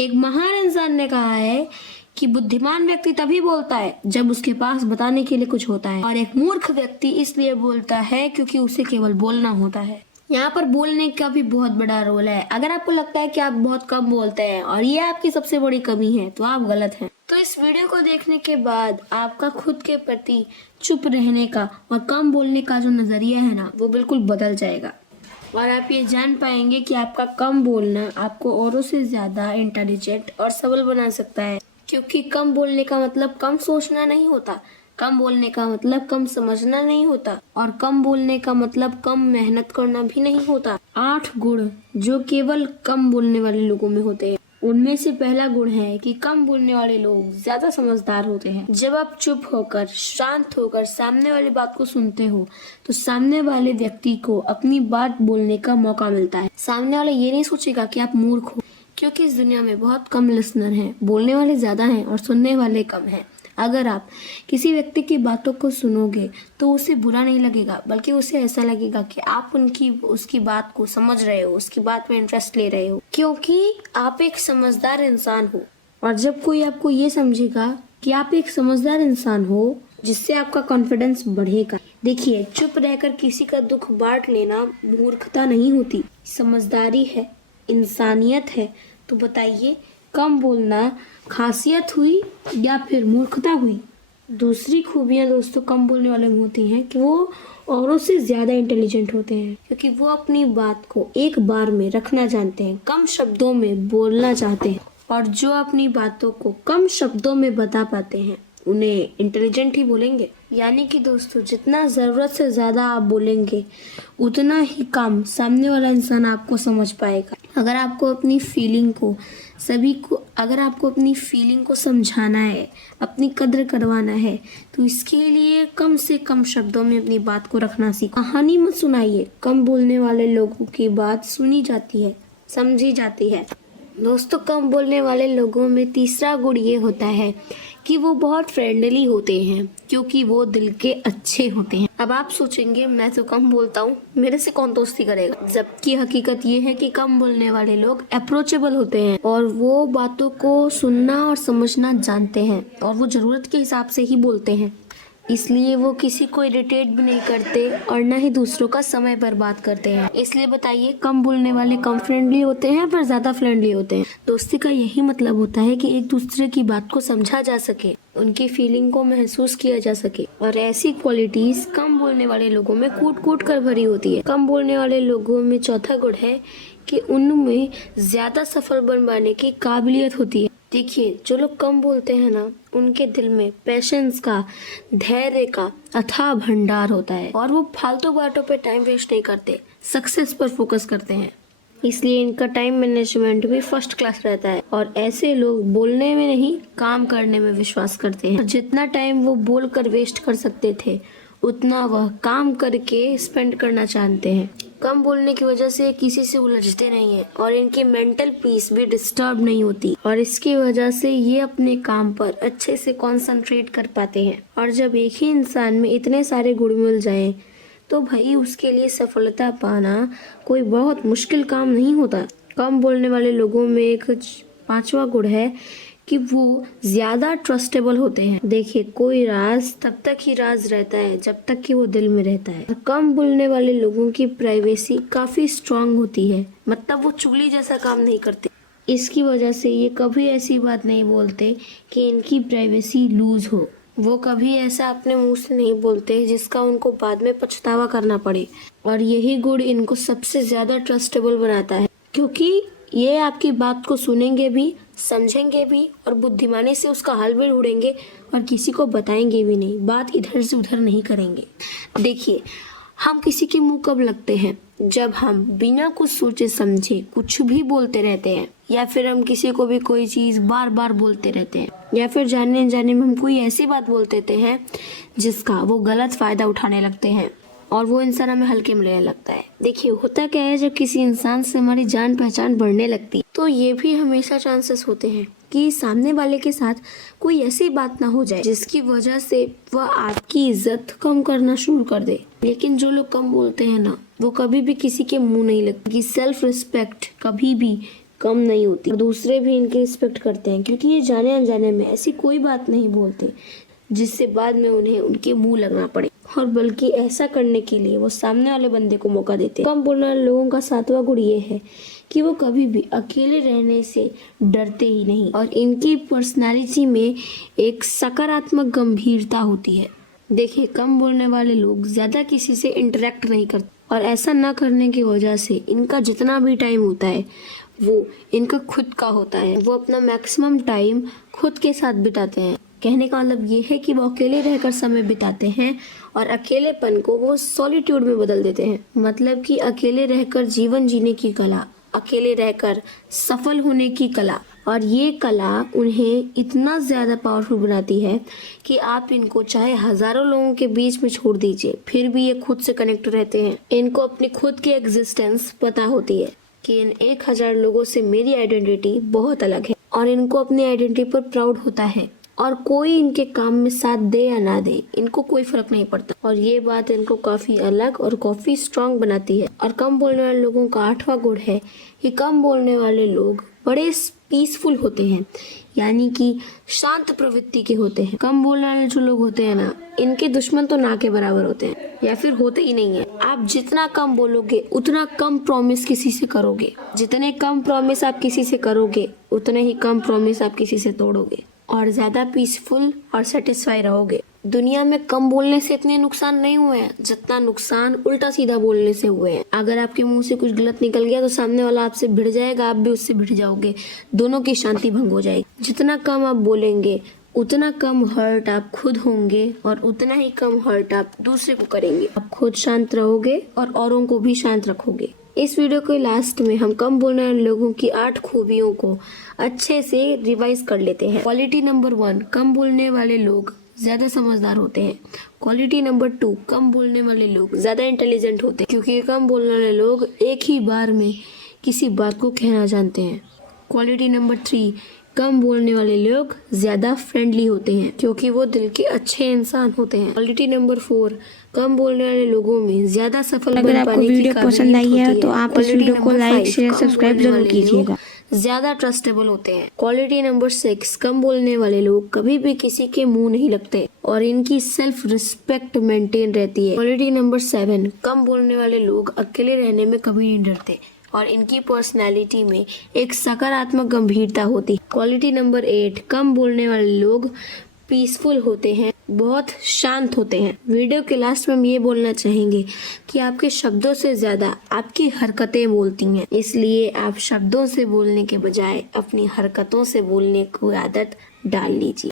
एक महान इंसान ने कहा है कि बुद्धिमान व्यक्ति तभी बोलता है जब उसके पास बताने के लिए कुछ होता है, और एक मूर्ख व्यक्ति इसलिए बोलता है क्योंकि उसे केवल बोलना होता है। यहाँ पर बोलने का भी बहुत बड़ा रोल है। अगर आपको लगता है कि आप बहुत कम बोलते हैं और ये आपकी सबसे बड़ी कमी है तो आप गलत हैं। तो इस वीडियो को देखने के बाद आपका खुद के प्रति चुप रहने का और कम बोलने का जो नजरिया है ना, वो बिल्कुल बदल जाएगा और आप ये जान पाएंगे कि आपका कम बोलना आपको औरों से ज्यादा इंटेलिजेंट और सबल बना सकता है। क्योंकि कम बोलने का मतलब कम सोचना नहीं होता, कम बोलने का मतलब कम समझना नहीं होता, और कम बोलने का मतलब कम मेहनत करना भी नहीं होता। 8 गुण जो केवल कम बोलने वाले लोगों में होते हैं, उनमें से पहला गुण है कि कम बोलने वाले लोग ज्यादा समझदार होते हैं। जब आप चुप होकर शांत होकर सामने वाली बात को सुनते हो तो सामने वाले व्यक्ति को अपनी बात बोलने का मौका मिलता है। सामने वाला ये नहीं सोचेगा कि आप मूर्ख हो, क्योंकि इस दुनिया में बहुत कम लिसनर हैं, बोलने वाले ज्यादा हैं और सुनने वाले कम हैं। अगर आप किसी व्यक्ति की बातों को सुनोगे तो उसे बुरा नहीं लगेगा, बल्कि उसे ऐसा लगेगा कि आप उसकी बात को समझ रहे हो, उसकी बात में इंटरेस्ट ले रहे हो, क्योंकि आप एक समझदार इंसान हो। और जब कोई आपको ये समझेगा कि आप एक समझदार इंसान हो, जिससे आपका कॉन्फिडेंस बढ़ेगा। देखिए, चुप रहकर किसी का दुख बांट लेना मूर्खता नहीं होती, समझदारी है, इंसानियत है। तो बताइए, कम बोलना खासियत हुई या फिर मूर्खता हुई? दूसरी खूबियां दोस्तों कम बोलने वाले में होती हैं कि वो औरों से ज्यादा इंटेलिजेंट होते हैं, क्योंकि वो अपनी बात को एक बार में रखना जानते हैं, कम शब्दों में बोलना चाहते हैं। और जो अपनी बातों को कम शब्दों में बता पाते हैं उन्हें इंटेलिजेंट ही बोलेंगे। यानी कि दोस्तों, जितना जरूरत से ज्यादा आप बोलेंगे उतना ही कम सामने वाला इंसान आपको समझ पाएगा। अगर आपको अपनी फीलिंग को समझाना है, अपनी कद्र करवाना है, तो इसके लिए कम से कम शब्दों में अपनी बात को रखना सीखो। कहानी मत सुनाइए, कम बोलने वाले लोगों की बात सुनी जाती है, समझी जाती है। दोस्तों, कम बोलने वाले लोगों में तीसरा गुण ये होता है कि वो बहुत फ्रेंडली होते हैं, क्योंकि वो दिल के अच्छे होते हैं। अब आप सोचेंगे, मैं तो कम बोलता हूँ, मेरे से कौन दोस्ती करेगा? जबकि हकीकत ये है कि कम बोलने वाले लोग अप्रोचेबल होते हैं और वो बातों को सुनना और समझना जानते हैं, और वो जरूरत के हिसाब से ही बोलते हैं। इसलिए वो किसी को इरिटेट भी नहीं करते और न ही दूसरों का समय बर्बाद करते हैं। इसलिए बताइए, कम बोलने वाले कम फ्रेंडली होते हैं पर ज्यादा फ्रेंडली होते हैं? दोस्ती का यही मतलब होता है कि एक दूसरे की बात को समझा जा सके, उनकी फीलिंग को महसूस किया जा सके, और ऐसी क्वालिटीज कम बोलने वाले लोगों में कूट कूट कर भरी होती है। कम बोलने वाले लोगों में चौथा गुण है कि उनमें ज्यादा सफल बन पाने की काबिलियत होती है। देखिए, जो लोग कम बोलते हैं ना, उनके दिल में पेशेंस का, धैर्य का अथाह भंडार होता है, और वो फालतू बातों पे टाइम वेस्ट नहीं करते, सक्सेस पर फोकस करते हैं। इसलिए इनका टाइम मैनेजमेंट भी फर्स्ट क्लास रहता है, और ऐसे लोग बोलने में नहीं, काम करने में विश्वास करते हैं। जितना टाइम वो बोलकर वेस्ट कर सकते थे, उतना वह काम करके स्पेंड करना चाहते हैं। कम बोलने की वजह से किसी से उलझते नहीं है और इनकी मेंटल पीस भी डिस्टर्ब नहीं होती, और इसकी वजह से ये अपने काम पर अच्छे से कंसंट्रेट कर पाते हैं। और जब एक ही इंसान में इतने सारे गुण मिल जाएं, तो भाई उसके लिए सफलता पाना कोई बहुत मुश्किल काम नहीं होता। कम बोलने वाले लोगों में एक 5वां गुण है कि वो ज्यादा ट्रस्टेबल होते हैं। देखिए, कोई राज तब तक ही राज रहता है जब तक कि वो दिल में रहता है। कम बोलने वाले लोगों की प्राइवेसी काफी स्ट्रांग होती है, मतलब वो चुगली जैसा काम नहीं करते। इसकी वजह से ये कभी ऐसी बात नहीं बोलते कि इनकी प्राइवेसी लूज हो। वो कभी ऐसा अपने मुंह से नहीं बोलते जिसका उनको बाद में पछतावा करना पड़े, और यही गुण इनको सबसे ज्यादा ट्रस्टेबल बनाता है, क्योंकि ये आपकी बात को सुनेंगे भी, समझेंगे भी, और बुद्धिमानी से उसका हल भी ढूंढेंगे, और किसी को बताएंगे भी नहीं, बात इधर से उधर नहीं करेंगे। देखिए, हम किसी के मुंह कब लगते हैं? जब हम बिना कुछ सोचे समझे कुछ भी बोलते रहते हैं, या फिर हम किसी को भी कोई चीज बार बार बोलते रहते हैं, या फिर जाने जाने में हम कोई ऐसी बात बोल देते हैं जिसका वो गलत फायदा उठाने लगते हैं, और वो इंसान हमें हल्के में लेने लगता है। देखिए, होता क्या है, जब किसी इंसान से हमारी जान पहचान बढ़ने लगती, तो ये भी हमेशा चांसेस होते हैं कि सामने वाले के साथ कोई ऐसी बात ना हो जाए जिसकी वजह से वह आपकी इज्जत कम करना शुरू कर दे। लेकिन जो लोग कम बोलते हैं ना, वो कभी भी किसी के मुंह नहीं लगते, कि सेल्फ रिस्पेक्ट कभी भी कम नहीं होती और दूसरे भी इनकी रिस्पेक्ट करते हैं, क्योंकि ये जाने अनजाने में ऐसी कोई बात नहीं बोलते जिससे बाद में उन्हें उनके मुंह लगना पड़े, और बल्कि ऐसा करने के लिए वो सामने वाले बंदे को मौका देते हैं। कम बोलने वाले लोगों का 7वां गुण ये है कि वो कभी भी अकेले रहने से डरते ही नहीं, और इनकी पर्सनालिटी में एक सकारात्मक गंभीरता होती है। देखिए, कम बोलने वाले लोग ज्यादा किसी से इंटरेक्ट नहीं करते, और ऐसा ना करने की वजह से इनका जितना भी टाइम होता है वो इनका खुद का होता है। वो अपना मैक्सिमम टाइम खुद के साथ बिताते हैं। कहने का मतलब ये है कि वो अकेले रहकर समय बिताते हैं और अकेलेपन को वो सॉलिट्यूड में बदल देते हैं। मतलब कि अकेले रहकर जीवन जीने की कला, अकेले रहकर सफल होने की कला, और ये कला उन्हें इतना ज्यादा पावरफुल बनाती है कि आप इनको चाहे हजारों लोगों के बीच में छोड़ दीजिए, फिर भी ये खुद से कनेक्ट रहते हैं। इनको अपनी खुद की एग्जिस्टेंस पता होती है कि इन 1000 लोगों से मेरी आइडेंटिटी बहुत अलग है, और इनको अपनी आइडेंटिटी पर प्राउड होता है, और कोई इनके काम में साथ दे या ना दे इनको कोई फर्क नहीं पड़ता, और ये बात इनको काफी अलग और काफी स्ट्रांग बनाती है। और कम बोलने वाले लोगों का 8वां गुण है कि कम बोलने वाले लोग बड़े पीसफुल होते हैं, यानी कि शांत प्रवृत्ति के होते हैं। कम बोलने वाले जो लोग होते हैं ना, इनके दुश्मन तो ना के बराबर होते हैं, या फिर होते ही नहीं है। आप जितना कम बोलोगे उतना कम प्रॉमिस किसी से करोगे, जितने कम प्रॉमिस आप किसी से करोगे उतने ही कम प्रॉमिस आप किसी से तोड़ोगे, और ज्यादा पीसफुल और सेटिस्फाई रहोगे। दुनिया में कम बोलने से इतने नुकसान नहीं हुए हैं जितना नुकसान उल्टा सीधा बोलने से हुए हैं। अगर आपके मुंह से कुछ गलत निकल गया तो सामने वाला आपसे भिड़ जाएगा, आप भी उससे भिड़ जाओगे, दोनों की शांति भंग हो जाएगी। जितना कम आप बोलेंगे उतना कम हर्ट आप खुद होंगे, और उतना ही कम हर्ट आप दूसरे को करेंगे। आप खुद शांत रहोगे और औरों को भी शांत रखोगे। इस वीडियो के लास्ट में हम कम बोलने वाले लोगों की 8 खूबियों को अच्छे से रिवाइज कर लेते हैं। क्वालिटी नंबर 1, कम बोलने वाले लोग ज्यादा समझदार होते हैं। क्वालिटी नंबर 2, कम बोलने वाले लोग ज्यादा इंटेलिजेंट होते हैं, क्योंकि कम बोलने वाले लोग एक ही बार में किसी बात को कहना जानते हैं। क्वालिटी नंबर 3, कम बोलने वाले लोग ज्यादा फ्रेंडली होते हैं, क्योंकि वो दिल के अच्छे इंसान होते हैं। क्वालिटी नंबर 4, कम बोलने वाले लोगों में ज्यादा सफल अगर आपको वीडियो पसंद आई है तो आप इस वीडियो को लाइक शेयर सब्सक्राइब जरूर कीजिएगा। ज्यादा ट्रस्टेबल होते हैं। क्वालिटी नंबर 6, कम बोलने वाले लोग कभी भी किसी के मुंह नहीं लगते और इनकी सेल्फ रिस्पेक्ट मेंटेन रहती है। क्वालिटी नंबर 7, कम बोलने वाले लोग अकेले रहने में कभी नहीं डरते और इनकी पर्सनैलिटी में एक सकारात्मक गंभीरता होती है। क्वालिटी नंबर 8, कम बोलने वाले लोग पीसफुल होते हैं, बहुत शांत होते हैं। वीडियो के लास्ट में हम ये बोलना चाहेंगे कि आपके शब्दों से ज्यादा आपकी हरकतें बोलती हैं, इसलिए आप शब्दों से बोलने के बजाय अपनी हरकतों से बोलने की आदत डाल लीजिए।